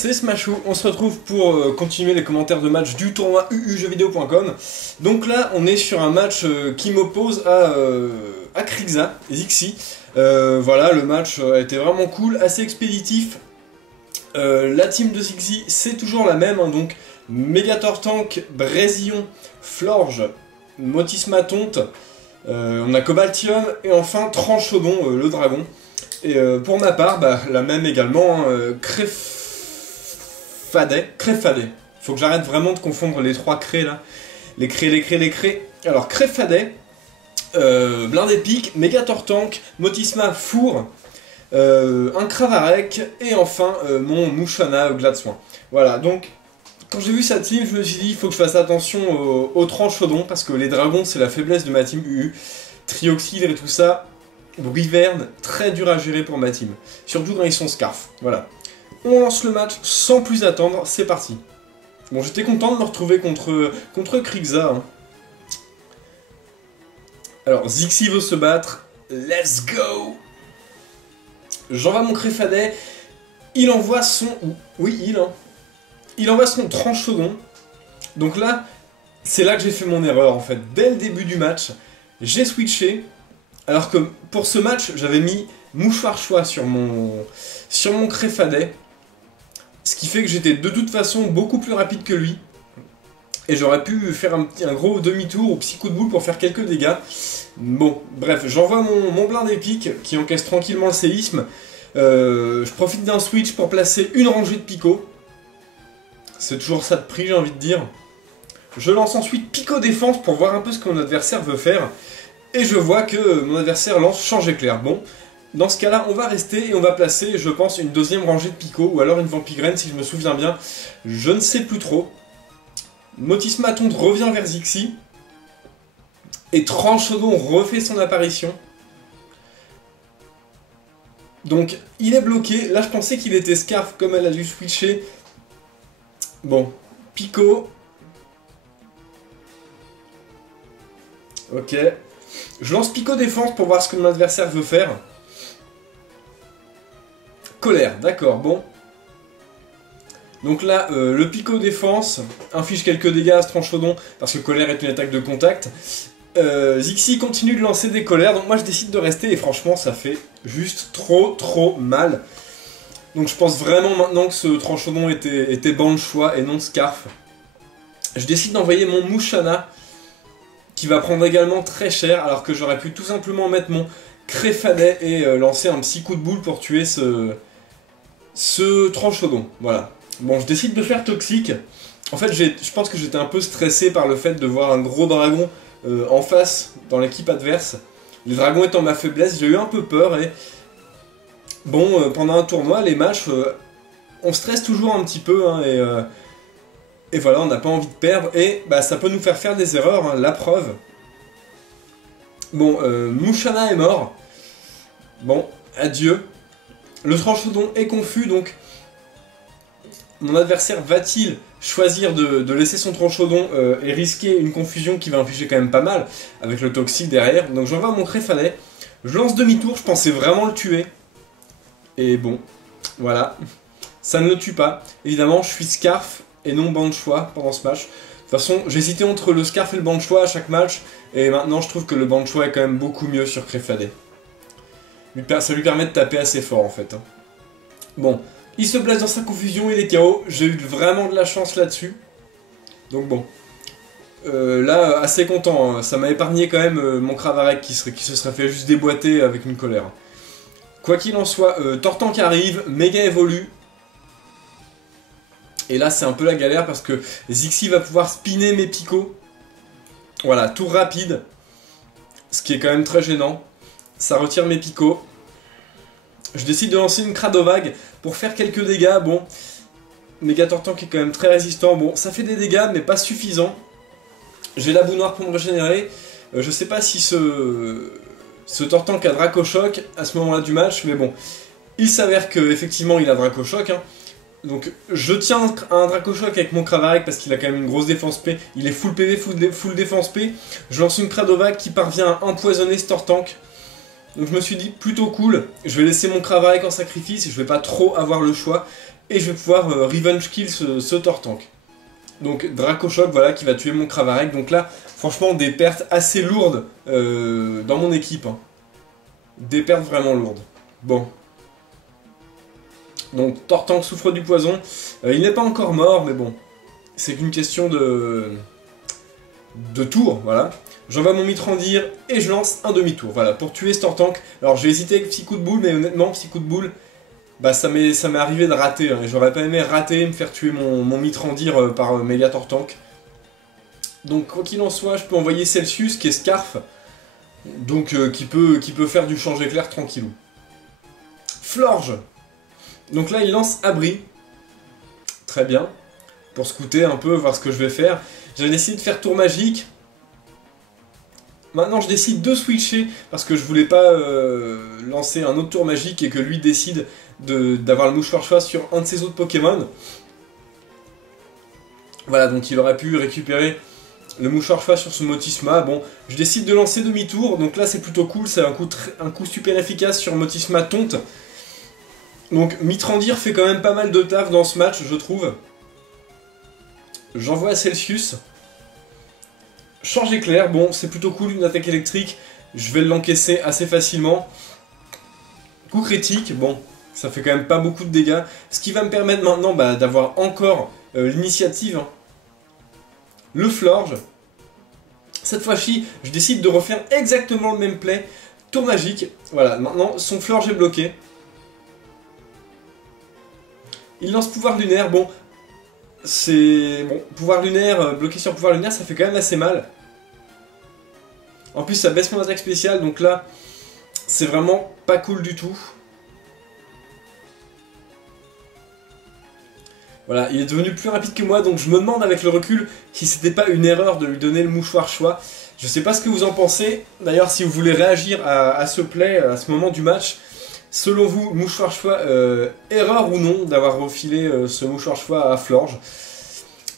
c'est Smashou, on se retrouve pour continuer les commentaires de match du tournoi uujeuxvideo.com. Donc là, on est sur un match qui m'oppose à Krixa, Zixi. Voilà, le match a été vraiment cool, assez expéditif. La team de Zixi, c'est toujours la même, hein, donc Megator Tank, Brésillon, Florge, Motisma Tonte, on a Cobaltium et enfin Tranchodon, le dragon. Et pour ma part, la même également, hein, Créfadet. Faut que j'arrête vraiment de confondre les trois crés là. Les crés. Alors Créfadet, Blindé Pique, Megator Tank, Motisma Four, un Cravarec et enfin mon Mouchana Gladesoin. Voilà, donc quand j'ai vu sa team, je me suis dit il faut que je fasse attention aux Tranchodon parce que les dragons c'est la faiblesse de ma team UU. Trioxydre et tout ça. Wyvern, très dur à gérer pour ma team. Surtout quand ils sont scarf. Voilà. On lance le match sans plus attendre, c'est parti. Bon, j'étais content de me retrouver contre Krixa. Hein. Alors, Zixi veut se battre. Let's go! J'envoie mon Créfadet. Il envoie son... Oui, il, hein. Il envoie son Tranchodon. Donc là, c'est là que j'ai fait mon erreur, en fait. Dès le début du match, j'ai switché. Alors que pour ce match, j'avais mis Mouchoir Choix sur mon Créfadet. Ce qui fait que j'étais de toute façon beaucoup plus rapide que lui. Et j'aurais pu faire un gros demi-tour ou petit coup de boule pour faire quelques dégâts. Bon, bref, j'envoie mon Blindé Pique qui encaisse tranquillement le séisme. Je profite d'un switch pour placer une rangée de picots. C'est toujours ça de prix, j'ai envie de dire. Je lance ensuite Pico Défense pour voir un peu ce que mon adversaire veut faire. Et je vois que mon adversaire lance Change Éclair. Bon, dans ce cas-là, on va rester et on va placer, je pense, une deuxième rangée de picots, ou alors une Vampigraine, si je me souviens bien. Je ne sais plus trop. Motisma Tonte revient vers Zixi. Et Tranchodon refait son apparition. Donc, il est bloqué. Là, je pensais qu'il était Scarf, comme elle a dû switcher. Bon, Pico. Ok. Je lance Pico Défense pour voir ce que mon adversaire veut faire. Colère, d'accord, bon. Donc là, le Pico Défense inflige quelques dégâts à ce Tranchodon, parce que Colère est une attaque de contact. Zixi continue de lancer des colères, donc moi je décide de rester, et franchement ça fait juste trop mal. Donc je pense vraiment maintenant que ce Tranchodon était bon choix et non Scarf. Je décide d'envoyer mon Mouchana, qui va prendre également très cher, alors que j'aurais pu tout simplement mettre mon Créfadet et lancer un petit coup de boule pour tuer ce Tranchodon. Voilà. Bon, je décide de faire toxique. En fait, je pense que j'étais un peu stressé par le fait de voir un gros dragon en face dans l'équipe adverse. Les dragons étant ma faiblesse, j'ai eu un peu peur et... Bon, pendant un tournoi, les matchs, on stresse toujours un petit peu, hein, et voilà, on n'a pas envie de perdre, et ça peut nous faire des erreurs, hein, la preuve. Bon, Mouchana est mort. Bon, adieu. Le Tranchodon est confus, donc mon adversaire va-t-il choisir de laisser son Tranchodon et risquer une confusion qui va infliger quand même pas mal, avec le toxique derrière. Donc j'envoie mon Créfadet, je lance demi-tour, je pensais vraiment le tuer. Et bon, voilà, ça ne le tue pas. Évidemment, je suis Scarf et non banc de choix pendant ce match. De toute façon, j'hésitais entre le Scarf et le banc de choix à chaque match, et maintenant je trouve que le banc de choix est quand même beaucoup mieux sur Créfadet. Ça lui permet de taper assez fort en fait. Hein. Bon, il se place dans sa confusion, il est KO, j'ai eu vraiment de la chance là-dessus. Donc bon, là assez content, hein. Ça m'a épargné quand même mon Cravarec qui se serait fait juste déboîter avec une colère. Quoi qu'il en soit, Tortank arrive, méga évolue. Et là, c'est un peu la galère parce que Zixi va pouvoir spinner mes picots. Voilà, tour rapide. Ce qui est quand même très gênant. Ça retire mes picots. Je décide de lancer une Cradovague pour faire quelques dégâts. Bon, Megator Tank est quand même très résistant. Bon, ça fait des dégâts, mais pas suffisant. J'ai la boue noire pour me régénérer. Je sais pas si ce Tortank a Dracochoc à ce moment-là du match, mais bon. Il s'avère qu'effectivement il a Dracochoc. Hein. Donc je tiens un Dracochoc avec mon Cravarec parce qu'il a quand même une grosse défense P. Il est full PV, full défense P. Je lance une Cradovague qui parvient à empoisonner ce Tortank. Donc je me suis dit plutôt cool. Je vais laisser mon Cravarec en sacrifice et je vais pas trop avoir le choix. et je vais pouvoir revenge kill ce Tortank. Donc Dracochoc, voilà, qui va tuer mon Cravarec. Donc là, franchement, des pertes assez lourdes dans mon équipe. Hein. Des pertes vraiment lourdes. Bon. Donc Tortank souffre du poison. Il n'est pas encore mort, mais bon. C'est qu'une question de tour, voilà. J'envoie mon Mitrandir et je lance un demi-tour, voilà, pour tuer ce Tortank. Alors j'ai hésité avec Psy Coup de Boule, mais honnêtement, Psy Coup de Boule, bah ça m'est arrivé de rater. Hein, et j'aurais pas aimé rater, me faire tuer mon Mitrandir par Méga Tortank. Donc quoi qu'il en soit, je peux envoyer Celsius, qui est Scarf, donc qui peut faire du change éclair tranquillou. Florge. Donc là, il lance Abri. Très bien. Pour scouter un peu, voir ce que je vais faire. J'avais décidé de faire tour magique. Maintenant, je décide de switcher parce que je voulais pas lancer un autre tour magique et que lui décide d'avoir le mouchoir choix sur un de ses autres Pokémon. Voilà, donc il aurait pu récupérer le mouchoir choix sur ce Motisma. Bon, je décide de lancer demi-tour. Donc là, c'est plutôt cool. C'est un coup super efficace sur Motisma Tonte. Donc Mitrandir fait quand même pas mal de taf dans ce match, je trouve. J'envoie Celsius. Change éclair, bon, c'est plutôt cool, une attaque électrique. Je vais l'encaisser assez facilement. Coup critique, bon, ça fait quand même pas beaucoup de dégâts. Ce qui va me permettre maintenant d'avoir encore l'initiative. Hein. Le Florge. Cette fois-ci, je décide de refaire exactement le même play. Tour magique. Voilà, maintenant, son Florge est bloqué. Il lance pouvoir lunaire, bon, c'est... Bon, pouvoir lunaire, bloqué sur pouvoir lunaire, ça fait quand même assez mal. En plus, ça baisse mon attaque spéciale, donc là, c'est vraiment pas cool du tout. Voilà, il est devenu plus rapide que moi, donc je me demande avec le recul si c'était pas une erreur de lui donner le mouchoir choix. Je sais pas ce que vous en pensez. D'ailleurs, si vous voulez réagir à ce play, à ce moment du match, selon vous, mouchoir choix, erreur ou non d'avoir refilé ce mouchoir choix à Florge?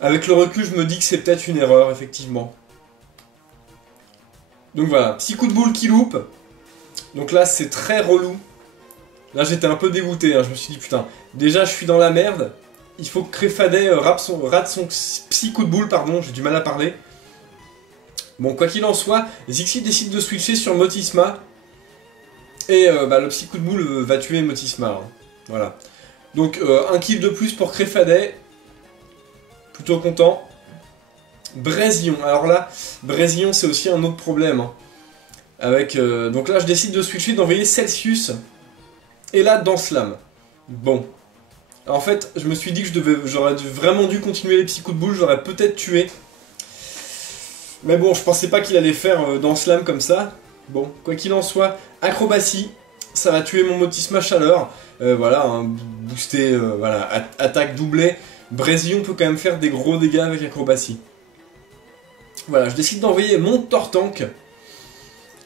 Avec le recul, je me dis que c'est peut-être une erreur, effectivement. Donc voilà, petit coup de boule qui loupe. Donc là, c'est très relou. Là, j'étais un peu dégoûté. Hein. Je me suis dit, putain, déjà, je suis dans la merde. Il faut que Créfadet rate son psy coup de boule, pardon, j'ai du mal à parler. Bon, quoi qu'il en soit, Zixi décide de switcher sur Motisma. Et le psy coup de boule va tuer Motisma. Hein. Voilà. Donc, un kill de plus pour Créfadet. Plutôt content. Brézillon. Alors là, Brézillon, c'est aussi un autre problème. Hein. Avec, donc là, je décide de switcher, d'envoyer Celsius. Et là, Danslam. Bon. En fait, je me suis dit que j'aurais vraiment dû continuer les petits coups de boule, j'aurais peut-être tué. Mais bon, je pensais pas qu'il allait faire Danslam comme ça. Bon, quoi qu'il en soit, Acrobatie, ça va tuer mon Motisma Chaleur. Voilà, hein, booster, voilà, attaque doublée. Brézillon peut quand même faire des gros dégâts avec Acrobatie. Voilà, je décide d'envoyer mon Tortank,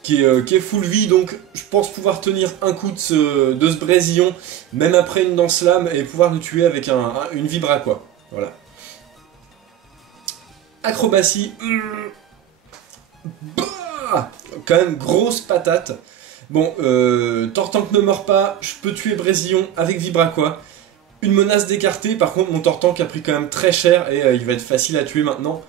qui est full vie, donc je pense pouvoir tenir un coup de ce Brézillon, même après une Danslam, et pouvoir le tuer avec une Vibra, quoi. Voilà. Acrobatie. Bah, quand même grosse patate. Bon, Tortank ne meurt pas, je peux tuer Brézillon avec Vibra, quoi. Une menace d'écarter, par contre mon Tortank a pris quand même très cher, et il va être facile à tuer maintenant.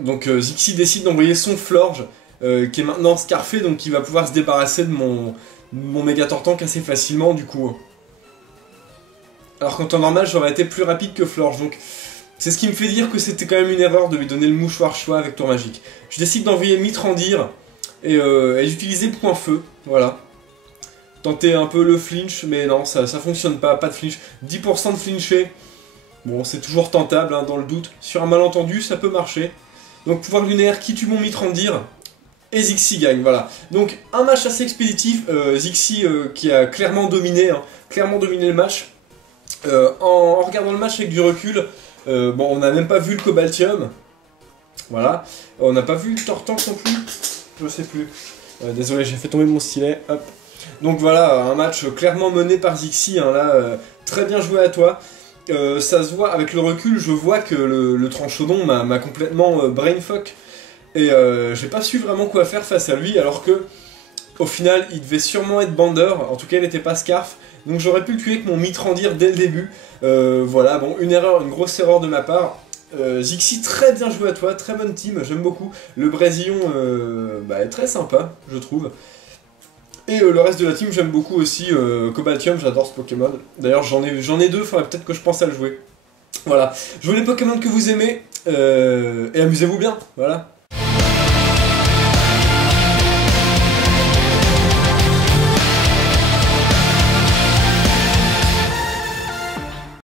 Donc Zixi décide d'envoyer son Florge, qui est maintenant scarfé, donc qui va pouvoir se débarrasser de mon méga Tortank assez facilement du coup. Alors qu'en temps normal j'aurais été plus rapide que Florge, donc c'est ce qui me fait dire que c'était quand même une erreur de lui donner le mouchoir choix avec tour magique. Je décide d'envoyer Mitrandir et d'utiliser point feu, voilà. Tenter un peu le flinch, mais non, ça fonctionne pas, pas de flinch. 10% de flinché, bon c'est toujours tentable hein, dans le doute. Sur un malentendu ça peut marcher. Donc pouvoir lunaire qui tue mon Mitrandir. Et Zixi gagne, voilà. Donc un match assez expéditif, Zixi qui a clairement dominé le match. En regardant le match avec du recul, bon on n'a même pas vu le Cobaltium. Voilà. On n'a pas vu le Tortank non plus. Je sais plus. Désolé, j'ai fait tomber mon stylet. Hop. Donc voilà, un match clairement mené par Zixi, hein, là, très bien joué à toi. Ça se voit, avec le recul, je vois que le Tranchodon m'a complètement brainfuck. Et j'ai pas su vraiment quoi faire face à lui, alors que Au final, il devait sûrement être Bander, en tout cas il n'était pas Scarf, donc j'aurais pu le tuer avec mon Mitrandir dès le début. Voilà, bon, une erreur, une grosse erreur de ma part. Zixi, très bien joué à toi, très bonne team, j'aime beaucoup. Le Brésillon est très sympa, je trouve. Et le reste de la team, j'aime beaucoup aussi. Cobaltium, j'adore ce Pokémon. D'ailleurs, j'en ai deux, faudrait peut-être que je pense à le jouer. Voilà, jouez les Pokémon que vous aimez, et amusez-vous bien, voilà.